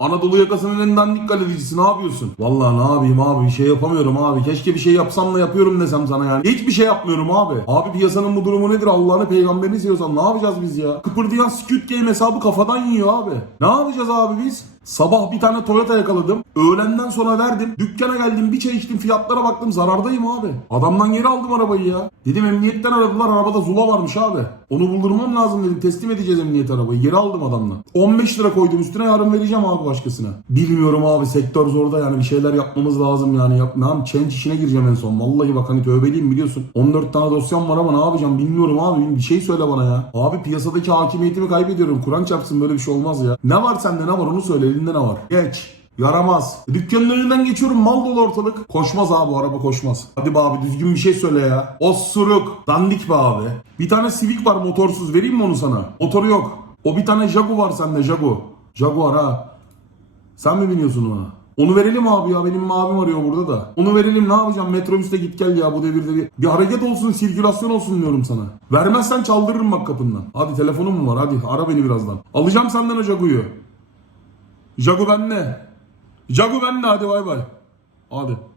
Anadolu yakasının en dandik galericisi ne yapıyorsun? Vallahi ne yapayım abi bir şey yapamıyorum abi. Keşke bir şey yapsam da yapıyorum desem sana yani. Hiçbir şey yapmıyorum abi. Abi piyasanın bu durumu nedir? Allah'ını peygamberini seviyorsan ne yapacağız biz ya? Kıpırdayan Squid Game hesabı kafadan yiyor abi. Ne yapacağız abi biz? Sabah bir tane Toyota yakaladım. Öğlenden sonra verdim. Dükkana geldim bir çay içtim fiyatlara baktım zarardayım abi. Adamdan geri aldım arabayı ya. Dedim emniyetten aradılar arabada zula varmış abi. Onu buldurmam lazım dedim. Teslim edeceğiz emniyet arabayı. Geri aldım adamdan. 15 lira koydum üstüne yarın vereceğim abi başkasına. Bilmiyorum abi sektör zorda yani bir şeyler yapmamız lazım yani. Yap, ne yapayım change işine gireceğim en son. Vallahi bak hani tövbeliyim biliyorsun. 14 tane dosyam var ama ne yapacağım bilmiyorum abi. Bir şey söyle bana ya. Abi piyasadaki hakimiyetimi kaybediyorum. Kur'an çarpsın böyle bir şey olmaz ya. Ne var sende ne var onu söyle elinde ne var. Geç. Yaramaz. Dükkanın önünden geçiyorum mal dolu ortalık. Koşmaz abi bu araba koşmaz. Hadi be abi düzgün bir şey söyle ya. Osuruk. Dandik be abi. Bir tane Civic var motorsuz vereyim mi onu sana? Motoru yok. O bir tane Jagu var sende Jagu. Jaguar ha. Sen mi biniyorsun ona? Onu verelim abi ya benim abim arıyor burada da. Onu verelim ne yapacağım metrobüste git gel ya bu devirde bir, bir hareket olsun sirkülasyon olsun diyorum sana. Vermezsen çaldırırım bak kapından. Hadi telefonum mu var hadi ara beni birazdan. Alacağım senden o Jagu'yu. Jagu bende. Jagu bende hadi bay bay. Hadi.